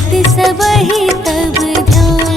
सबहि तब ध्यान।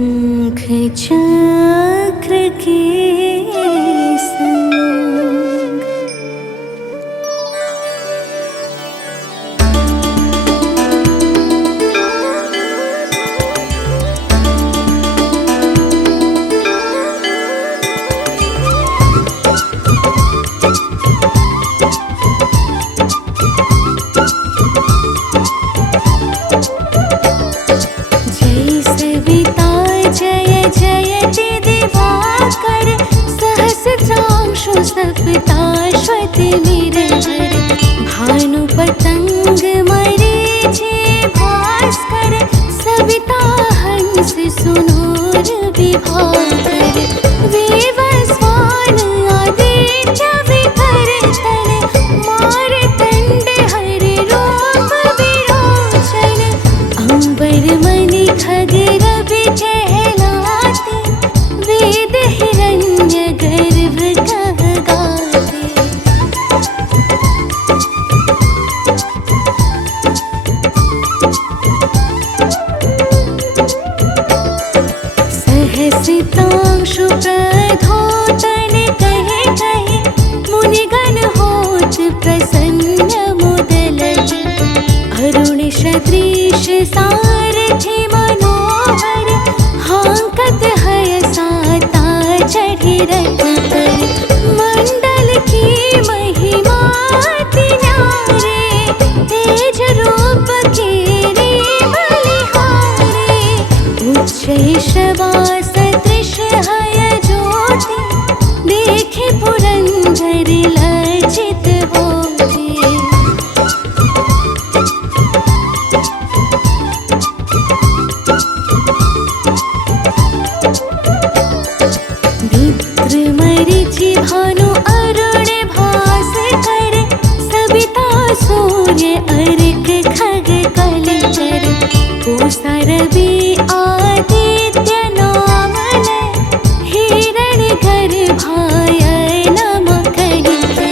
शंख चक्र के संग जय सविता जय जयति दिवाकर सहस्रांशु सप्ताश्वति निरहर भानु पतंग मरीचि भास्कर सविता हंस सुनूर विभाकर वेवस्वान आदित्य विकर तन मारतंड हरि रूप विरोचन अंबर मणि खगेर कहलाते वेद हिरण्य गर्भ कह गाते। सहसितांशु प्रधोतन कहे कहे मुनिगण होत प्रसन्न मुदलहि अरुण सदृश सारथि मनोहर हांकत हय साता चढ़ि रथ पर मंडल की महिमा अति न्यारे तेज रूप केरे बलिहारे उच्च शवा सदृश हय ज्योति देखे पुरंदर लज्जित होते। मित्र मरीचि भानु अरुण भास्कर सविता सूर्य अर्क खग कलचर पूषा रवि आदित्य नामन हिरण गर्भाय नम कहिके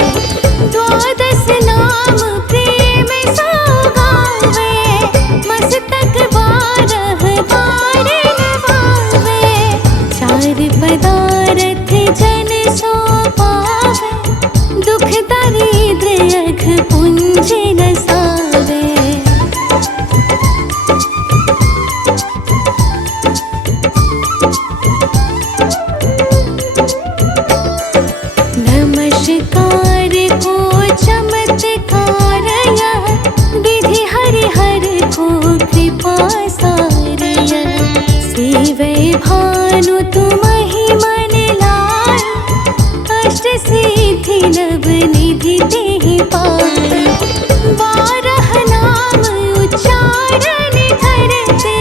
द्वादश नाम प्रेम सौगावे मस्तक बारह बार नवावे चार पदारथ जन सो पावे दुख दारिद्र्य अघ पुंज नसावे। नमस्कार को चमत्कार यह विधि हरिहर को कृपा सार यह सेवै भानु तुमहि मन लाय अष्ट सिद्धि नव निधि देहि पाय बारह नाम उच्चारण करते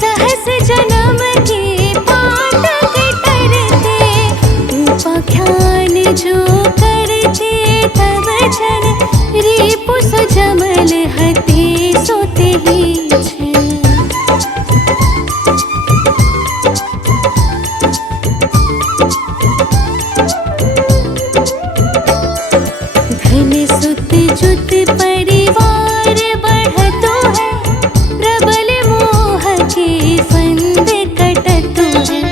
सहस जन्म के पातक तरते उपाख्यान जो करते तब जन रिपु सुजमल हते सोते ही छन। धन सुत जुत परिवार बढ़तो है प्रबल मोह के फंद कटतो है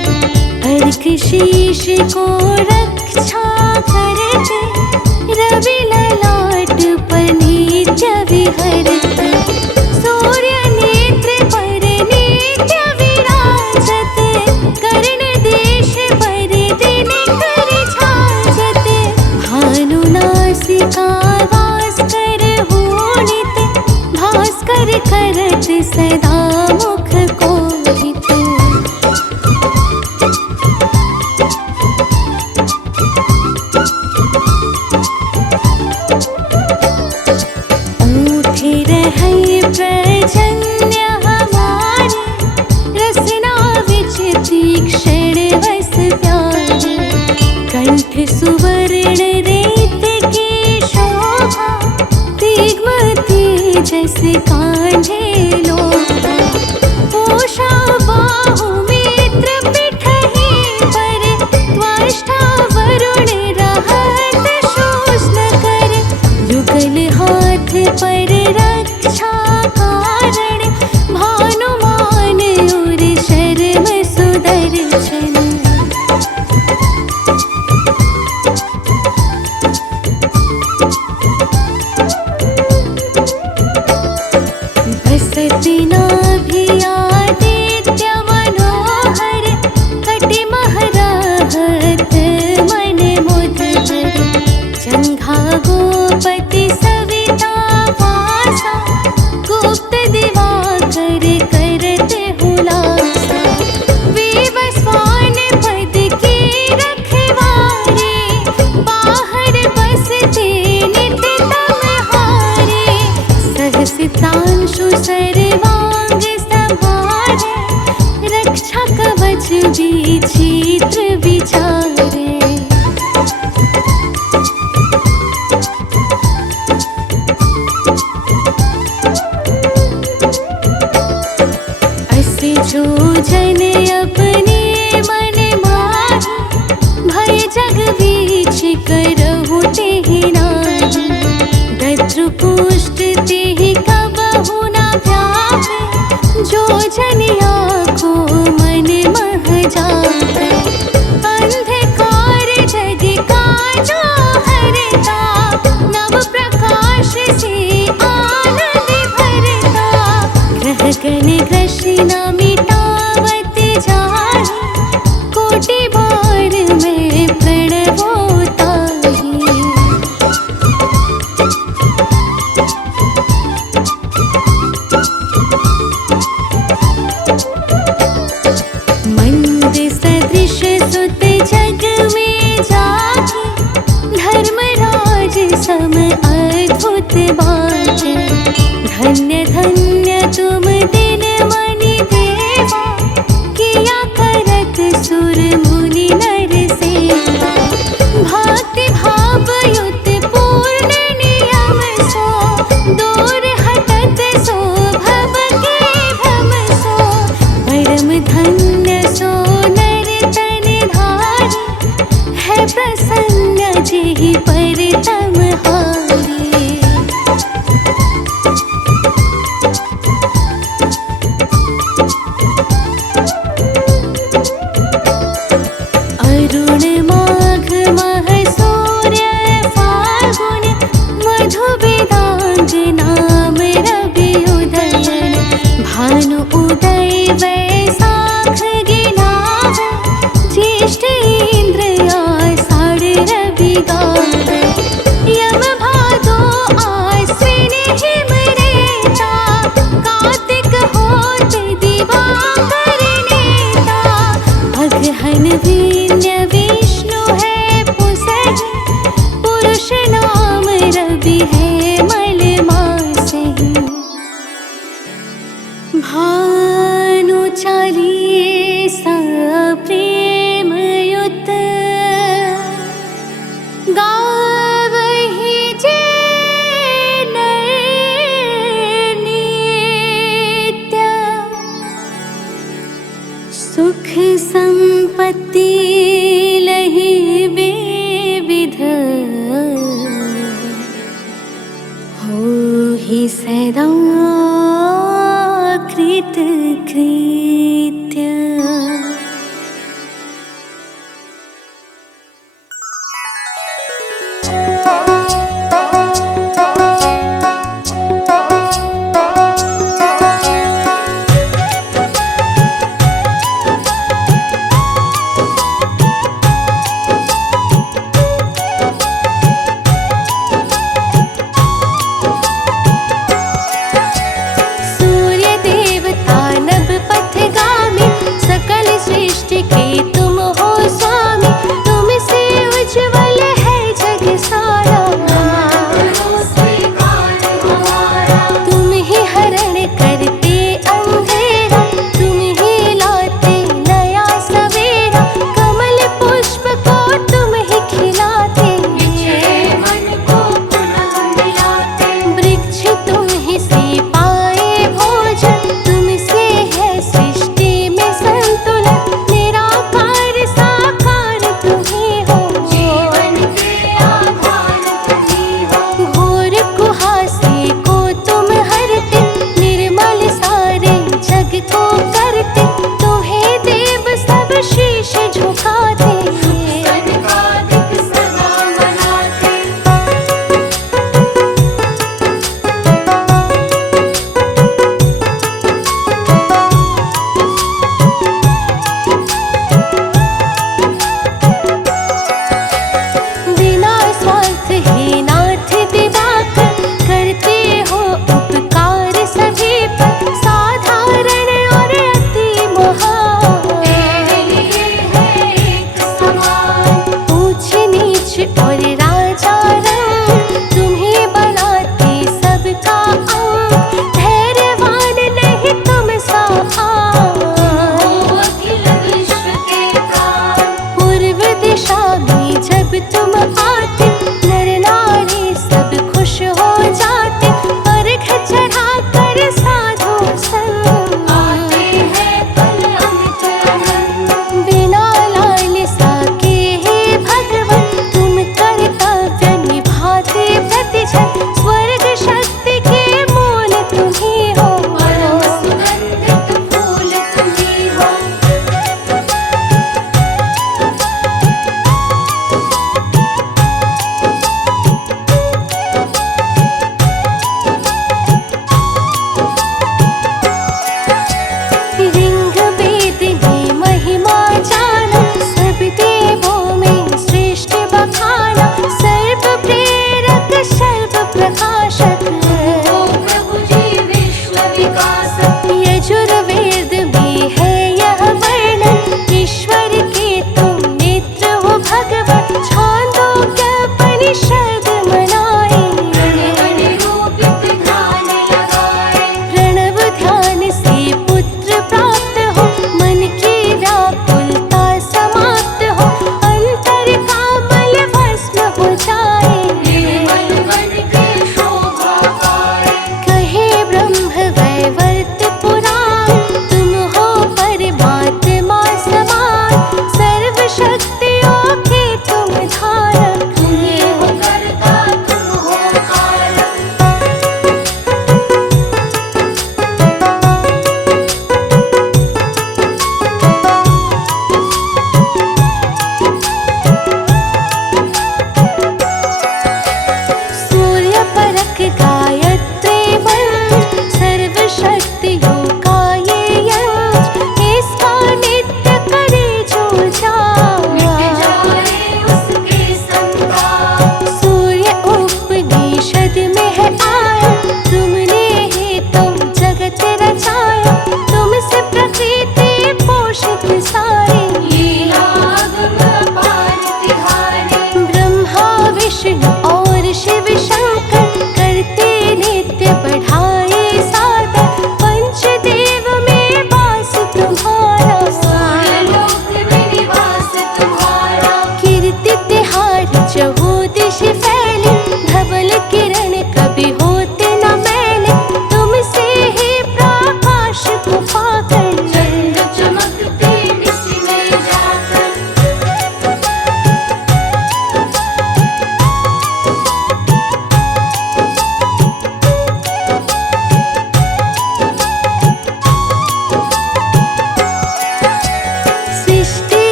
अर्क शीश को रक्षा करते रवि ललाट पर नित्य विहरते सूर्य नेत्र पर नित्य विराजते कर्ण देश पर दिन कर छाजते भानु नासिका वास कर होनित भास्कर करत सदा मुख कोहित। ऊठे जाहि, कोटि बार मैं प्रणवोताहि। मंद सदृश सुत जग में जाहि, धर्मराज सम अद्भुत बाटे। धन्य धन्य तुम दिन मनि देवा, किया करत सुर मुनि नर सेवा। भक्ति भाव युत पूर्ण नियम सो, दूर हटत सो भव के भ्रम सो। परम धन्य सो नर तन धारी, है प्रसन्न जेहि पर तम हारी। अरुण माघ मह सूर्य फाल्गुन, मधु वेदांग नाम रवि उदयन। भानु उदय वैशाख गिनावे, ज्येष्ठ इंद्र आषाढ़ रवि गावे। यम भादो आश्विन हिम रेता, कार्तिक होत दिवाकर नेता। अगहन वीर्य विष्णु है पुसहि, पुरुष नाम रवि है मल मासहि। भानु चालीसा प्रेम युत, गावहि जे नर नित्य। सुख संपत्ति लहि विविध, होहि सदा कृत कृत्य। सूर्य देवता नभ पथगामी, सकल सृष्टि के तुम हो स्वामी। तुमसे उज्ज्वल है जग सारा, तुम ही हरण करते अंधेरा। तुम ही लाते नया सवेरा, कमल पुष्प को तुम ही खिलाते। वृक्ष तुम ही से पाए भोजन, तुमसे है सृष्टि में संतुलन। निराकार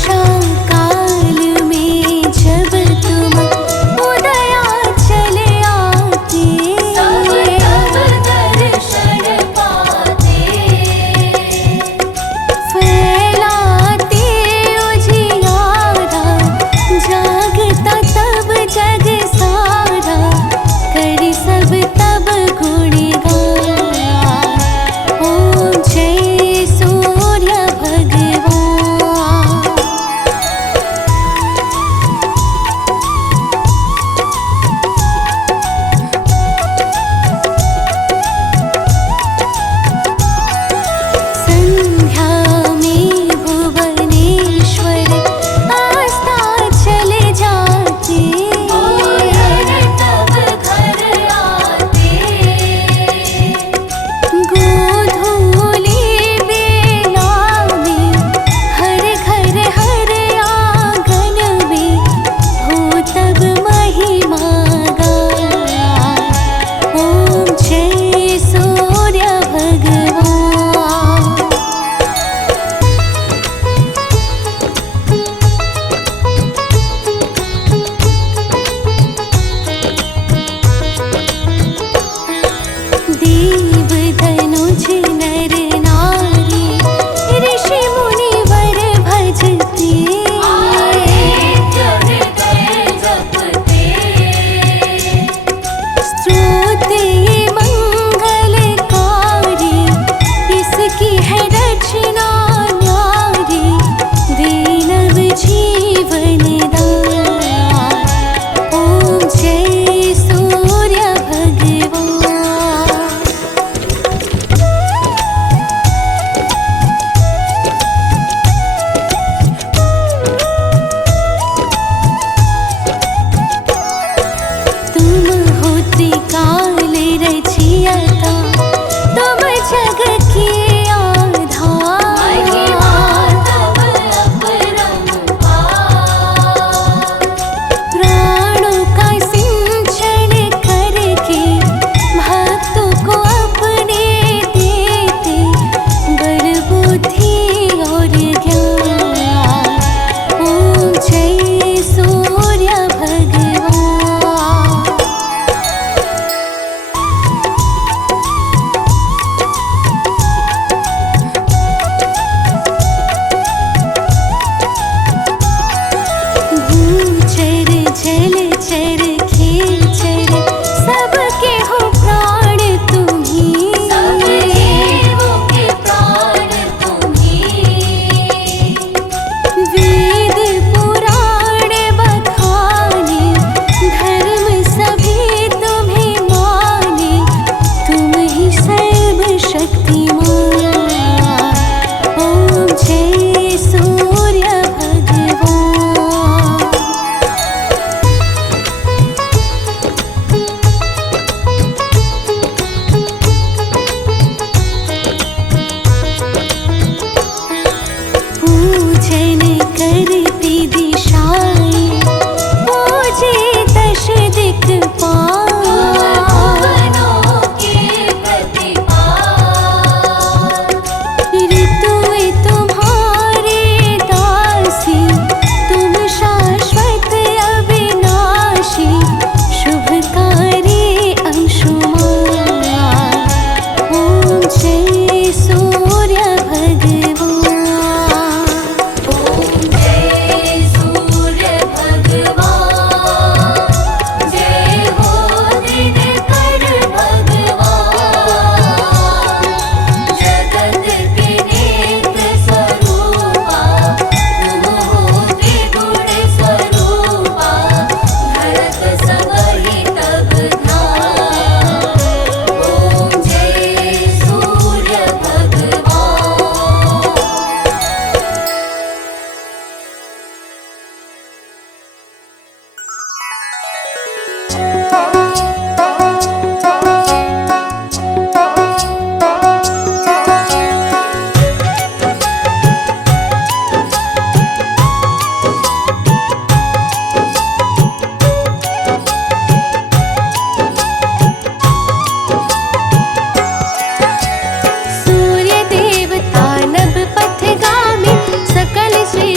उषा काल में जब तुम उदया चले आते, सब तब दर्शन पाते। फैलाते उजियारा, जागता तब जग सारा, करी सब तब गुणगान। ओम जय सूर्य भगवान।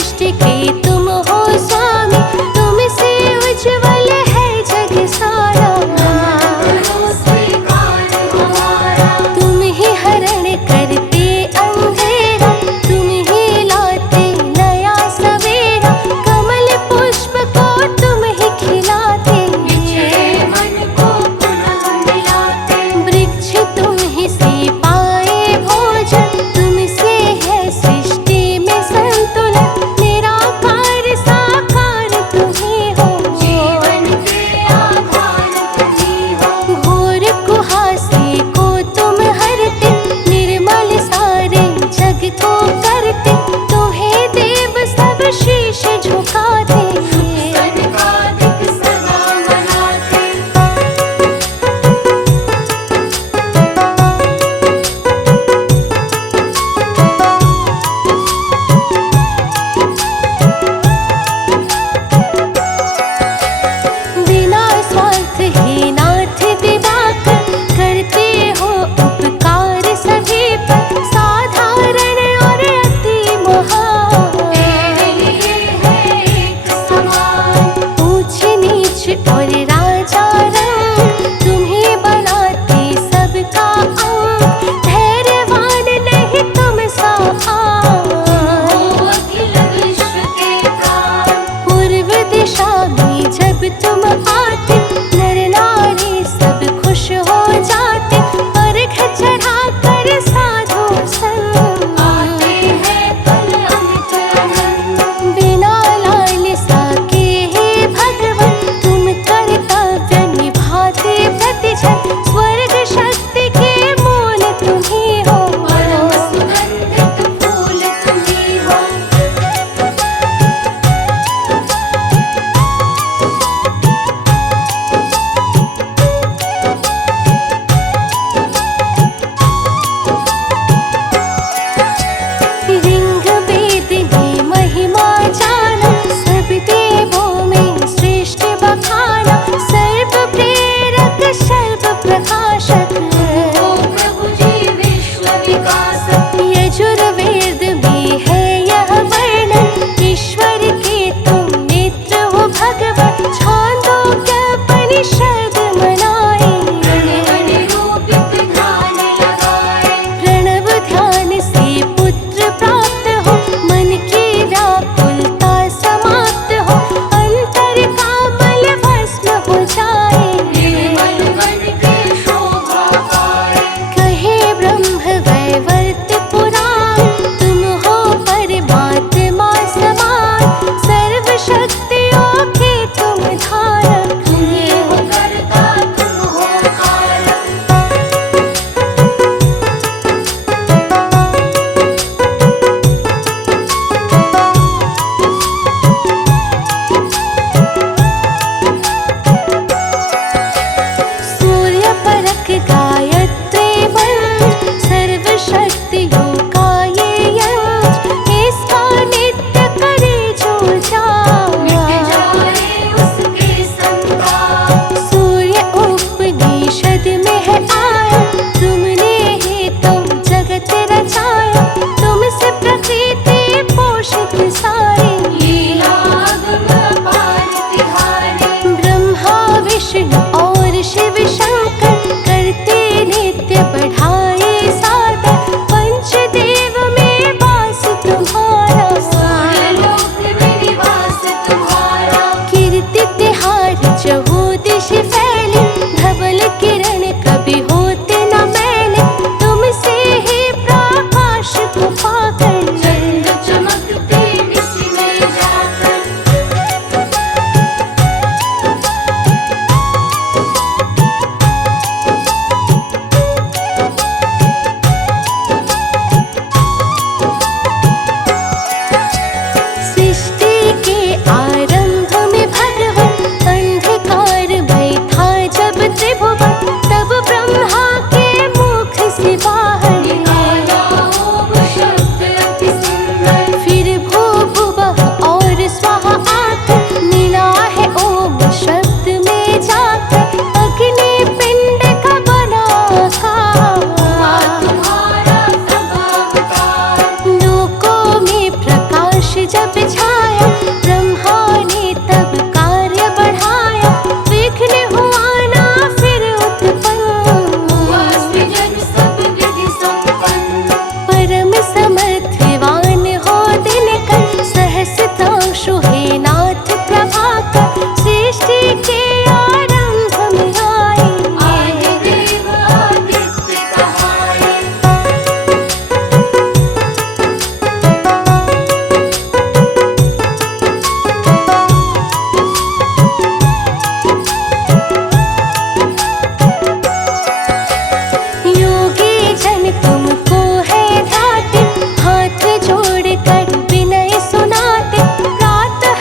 सृष्टि के तुम हो स्वामी, तुमसे उज्ज्वल है जग सारा। तुम ही हरण करते अंधेरा, तुम ही लाते नया सवेरा, कमल पुष्प को तुम ही खिलाते, मन को पुनः मिलाते। वृक्ष तुम ही से पाए भोजन, तुमसे है सृष्टि में संतुलन, निराकार सुझाया, ब्रह्मा ने तब कार्य बढ़ाया, विघ्न हुआ ना फिर उत्पन्न, हुआ सृजन सब विधि संपन्न। परम समर्थिवान हो दिनकर, सहस्त्रांशु हे नाथ प्रभाकर, सृष्टि के आरंभ में आए, आए देव आदित्य कहाए। योगी जन तुमको है ध्याते, हाथ जोड़ कर विनय सुनाते, प्रातः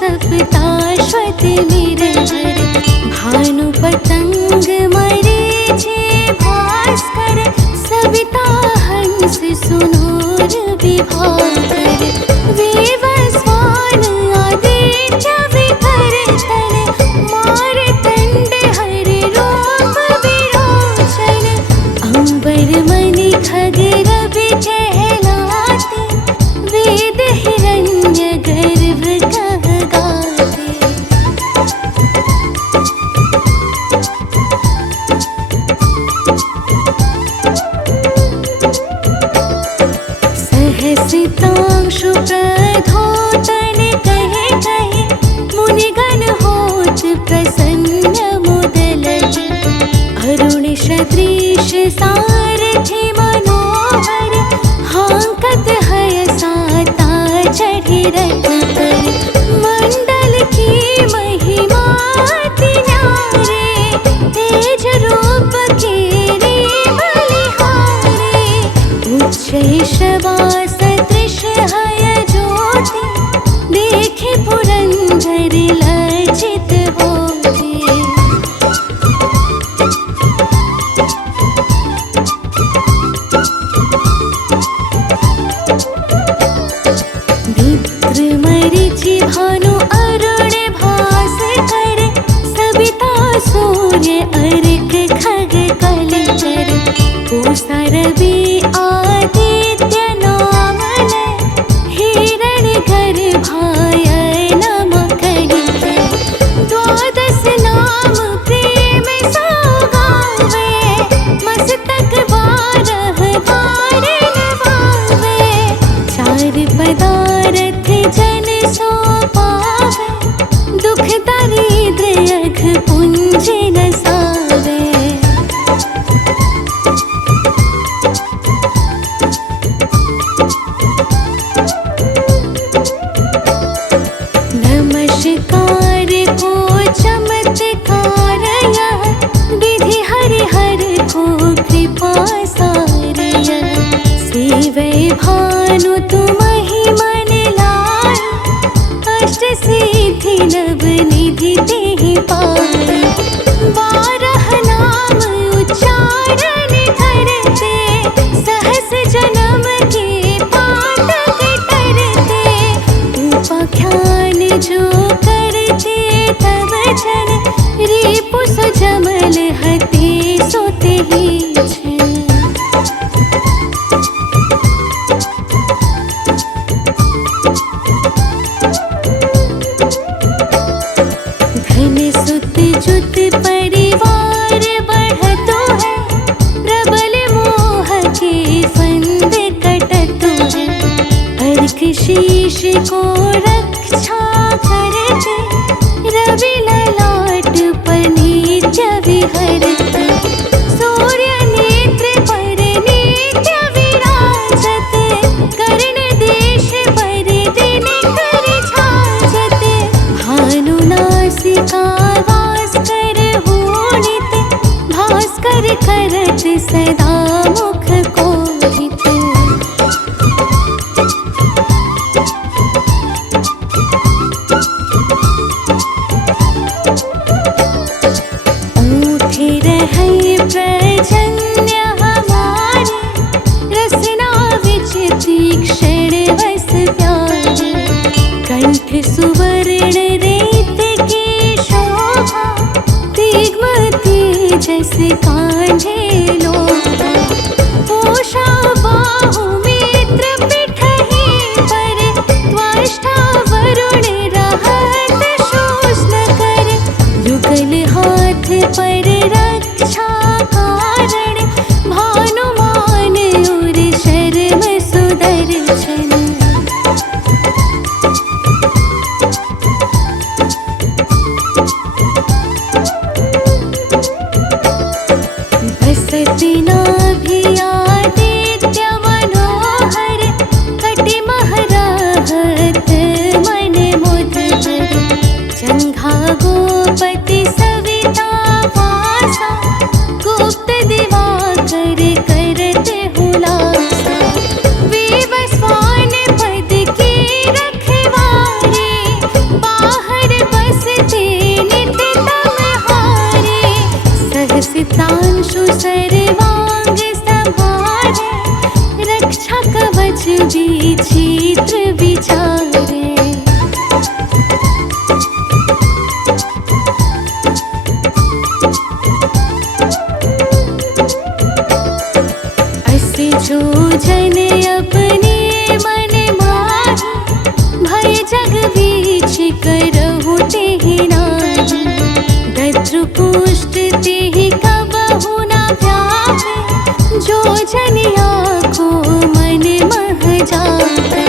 सप्ताश्वत निरहर भानु पतंग मरीचि भास्कर सविता हंस सुनूर विभाकर वेवस्वान आदित्य विभर तन मारतंड हरि रूप विरोचन अंबर मणि खग रवि कहलाते वेद हिरण्य गर्भ कह गाते। सहसितांशु प्रधोतन कहे कहे मुनिगण होत प्रसन्न मुदलज अरुण सदृश सारथि मनोहर हांकत हय साता चढ़ि रथ पर मंडल की महिमा अति न्यारे तेज रूप केरे बलिहारे उच्च शवा सदृश हय ज्योति देखे पुरंदर लज्जित होते। मित्र मरीचि भानु अरुण भास्कर सविता सूर्य अर्क खग कलचर पूषा रवि आदित्य नाम लय हिरण गर्भाय नम कहिके द्वादश नाम प्रेम सौगावे मस्तक बारह बार नवावे चार पदारथ जन सो पावे दुख दरिद्र अघ पुंज नसावे। नमस्कार को चमत्कार यह विधि हरिहर को कृपा सार यह सेवै भानु तुमहि मन लाय अष्ट सिद्धि नव निधि तेहि पाय बारह नाम उच्चारण करते सहस जन्म के पातक करते उपाख्यान जो करते तब जन रिपु सुजमल हते सोते ही छन। धन सुत जुत परिवार बढ़तो है प्रबल मोह के फंद कटतो है अर्क शीश को रक्षा करते रवि ललाट पर नित्य विहरते सूर्य नेत्र पर नित्य विराजत कर्ण देश पर दिन कर छाजत भानु नासिका वास कर होनित भास्कर करत सदा मुख कोहित। ऊठे रहै प्रजन्य हमारे रसना विच तीक्ष्ण वस प्यारे कंठ सुवर्ण रेत की शोभा दिग्म तेजस कांधे लोभा पूषा बाहु मित्र पिठहि पर त्वष्टा वरुण रहत शोषण कर युगल हाथ पर रक्षा कारण भानुमान और शर्म सुदर्शन। बीच करहु तेहि नाही, दद्रुपुष्ट तेहि कबहु न व्यापे, जो जनिया को मन मह जापे।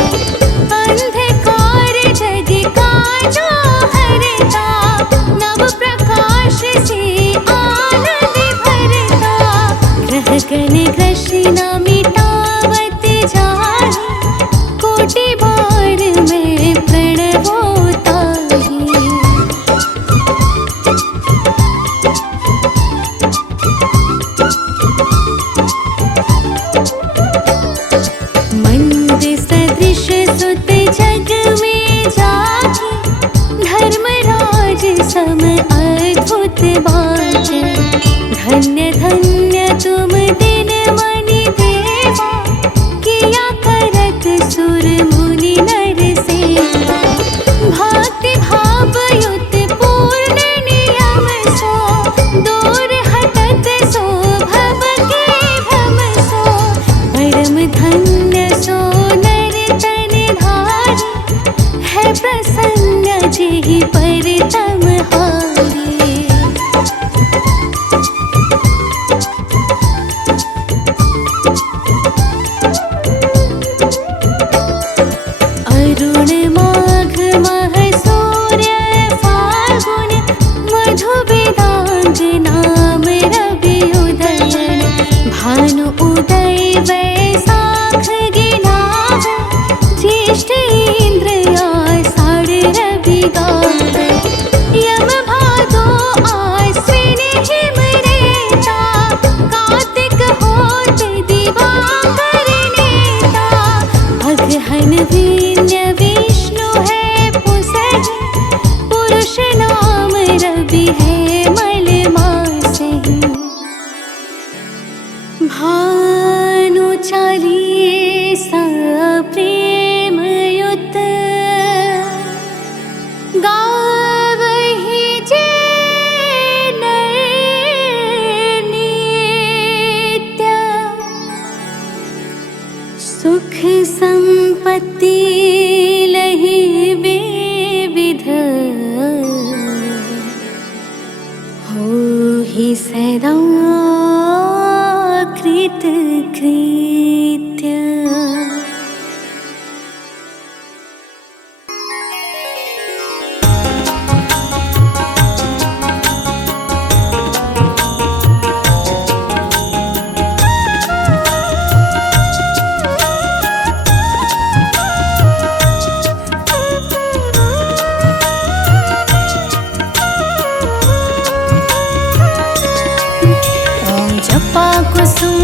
अंधकार जग काजा हरता, नव प्रकाश से आनंद भरता। ग्रह गण ग्रसिन मिटावत जाहि, कोटि बार में प्रणवो ताहि। मंद सदृश सुत जग में जाहि, धर्मराज सम अद्भुत बाटे। धन्य धन्य तुम दिन मनि देवा, किया करत सुर मुनि नर सेवा। भक्ति भाव युत पूर्ण नियम सो, दूर हटत सो भव के भ्रम सो। परम धन्य सो नर तन धारी, है प्रसन्न जेहि पर तम हारी। अरुण माघ मह सूर्य फाल्गुन, मधु वेदांग नाम रवि उदयन। भानु उदय वैशाख गिनावे, ज्येष्ठ इंद्र आषाढ़ रवि गावे। यम भादो आश्विन हिम रेता, कार्तिक होत दिवाकर नेता। अगहन वीर्य विष्णु है पुसहि, पुरुष नाम रवि है मल मासहि। भानु चालीसा प्रेम युत, गावहि जे नर नित्य। सुख संपत्ति लहि विविध, होहि सदा कृत कृत्य। ॐ जपाकुसुम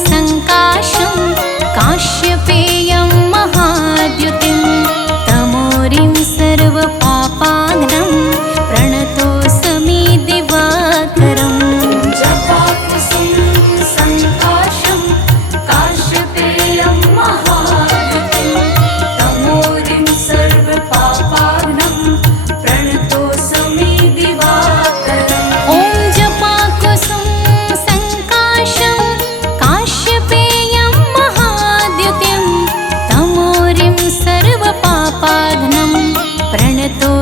संकाशं, काश्यपेयं महाद्युतिं। तमोरिं सर्वपापाग्नं, प्रणतोऽस्मि दिवाकरम्। जपाकुसुम संकाशं, काश्यपेयं महाद्युतिं। तमोरिं सर्वपापाग्नं, प्रणतोऽस्मि दिवाकरम्। ॐ जपाकुसुम संकाशं, काश्यपेयं महाद्युतिं। तमोरिं सर्वपापाग्नं, प्रणतो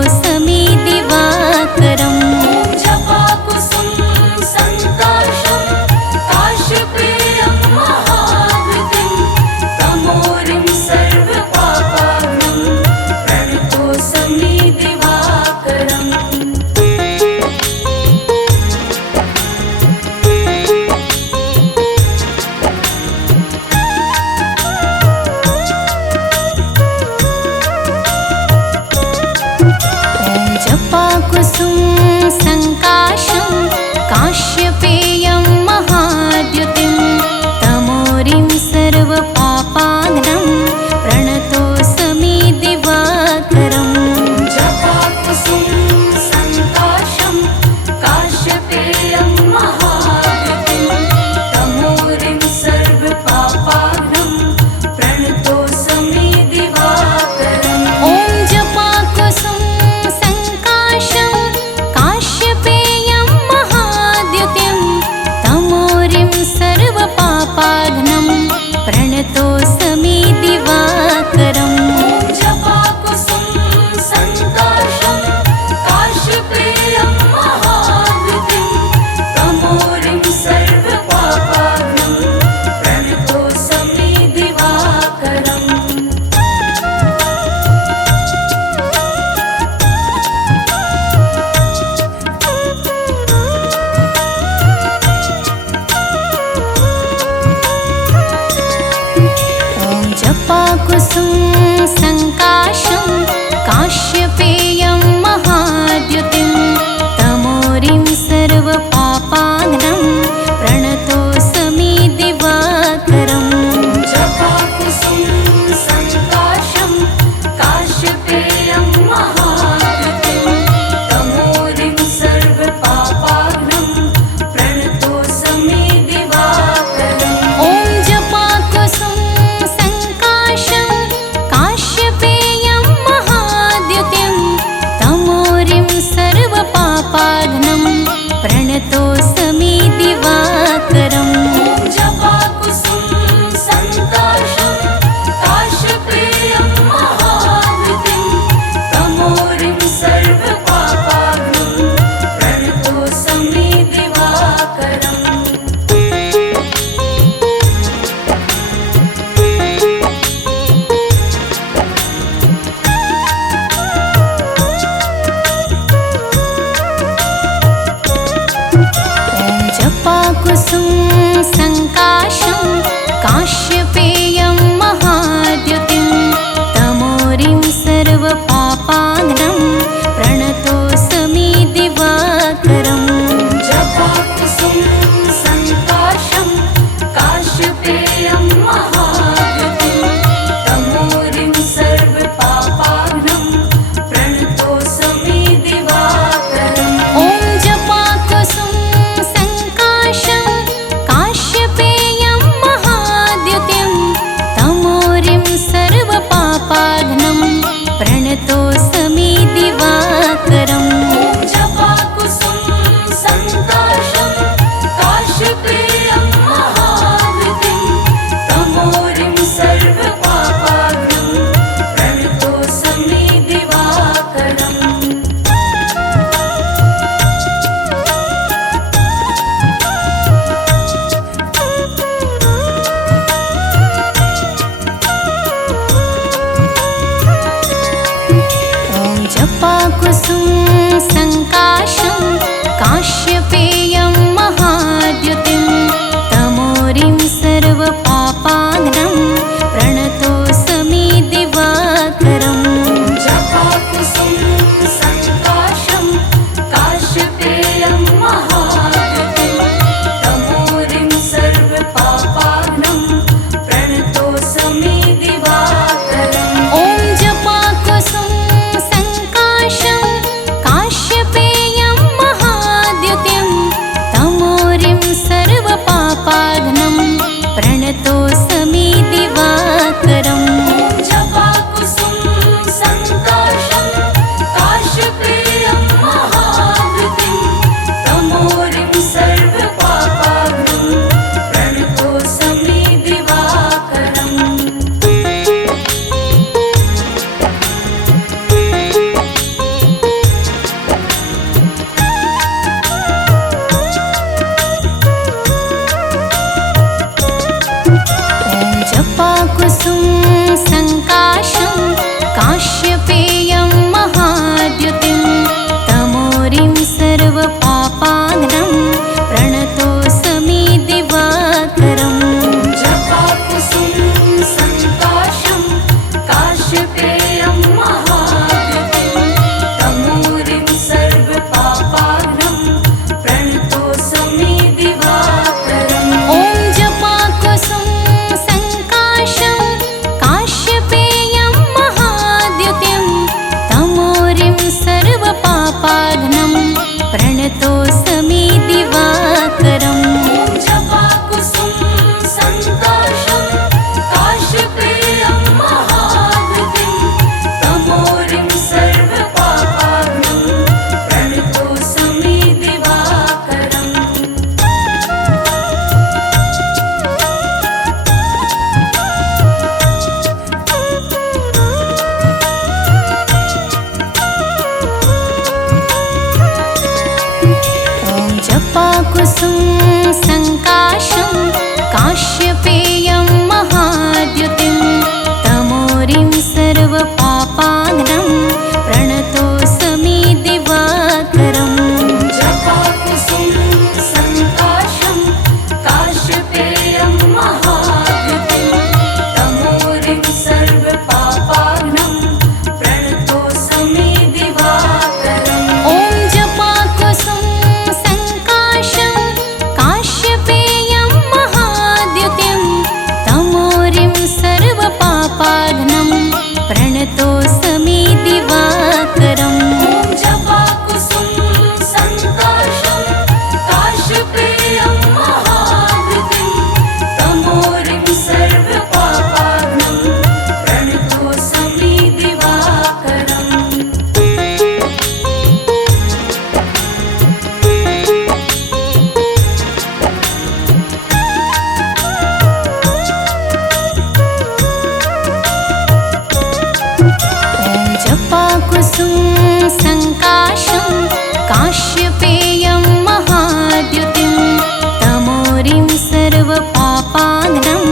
प्रणतोऽस्मि दिवाकरम्। ॐ जपाकुसुम सङ्काशं काश्यपेयं महावृतिं तमोरिं सर्वपापाग्नं प्रणतोऽस्मि दिवाकरम्। जपाकुसुम सङ्काशं काश्यपेयं महाद्युतिं तमोरिं सर्वपापाग्नं प्रणतोऽस्मि दिवाकरम्। जपाकुसुम सङ्काशं काश्यपेयं महावृतिं तमोरिं सर्वपापाग्नं प्रणतोऽस्मि दिवाकरम्। ॐ जपाकुसुम सङ्काशं काश्यपेयं महाद्युतिं तमोरिं सर्वपापाग्नं प्रणतोऽस्मि दिवाकरम्। जपाकुसुम सङ्काशं काश्यपेयं महावृतिं तमोरिं सर्वपापाग्नं प्रणतोऽस्मि दिवाकरम्। जपाकुसुम सङ्काशं काश्यपेयं महाद्युतिं तमोरिं सर्वपापाग्नं प्रणतोऽस्मि दिवाकरम्। जपाकुसुम सङ्काशं काश्यपेयं महावृतिं तमोरिं सर्वपापाग्नं प्रणतोऽस्मि दिवाकरम्। ॐ जपाकुसुम सङ्काशं काश्यपेयं महाद्युतिं तमोरिं सर्वपापाग्नं प्रणतोऽस्मि दिवाकरम्। जपाकुसुम सङ्काशं काश्यपेयं महावृतिं तमोरिं सर्वपापाग्नं प्रणतोऽस्मि दिवाकरम्। ॐ जपाकुसुम सङ्काशं काश्यपेयं महाद्युतिं तमोरिं सर्वपापाग्नं प्रणतोऽस्मि दिवाकरम्। जपाकुसुम सङ्काशं काश्यपेयं महावृतिं तमोरिं सर्वपापाग्नं प्रणतोऽस्मि दिवाकरम्। ॐ जपाकुसुम सङ्काशं काश्यपेयं महाद्युतिं तमोरिं सर्वपापाग्नं प्रणतोऽस्मि दिवाकरम्। जपाकुसुम सङ्काशं काश्यपेयं महावृतिं तमोरिं सर्वपापाग्नं प्रणतोऽस्मि दिवाकरम्। ॐ जपाकुसुम सङ्काशं काश्यपेयं महाद्युतिं तमोरिं सर्वपापाग्नं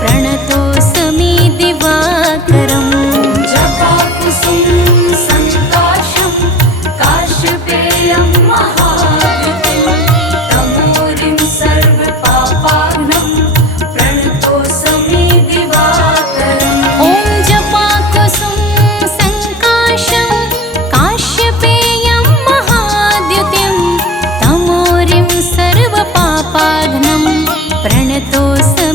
प्रणतोऽस्मि दिवाकरम्। जपाकुसुम सङ्काशं काश्यपेयं महावृतिं तमोरिं सर्वपापाग्नं प्रणतोऽस्मि दिवाकरम्। ॐ जपाकुसुम सङ्काशं काश्यपेयं महाद्युतिं तमोरिं सर्वपापाग्नं प्रणतोऽस्मि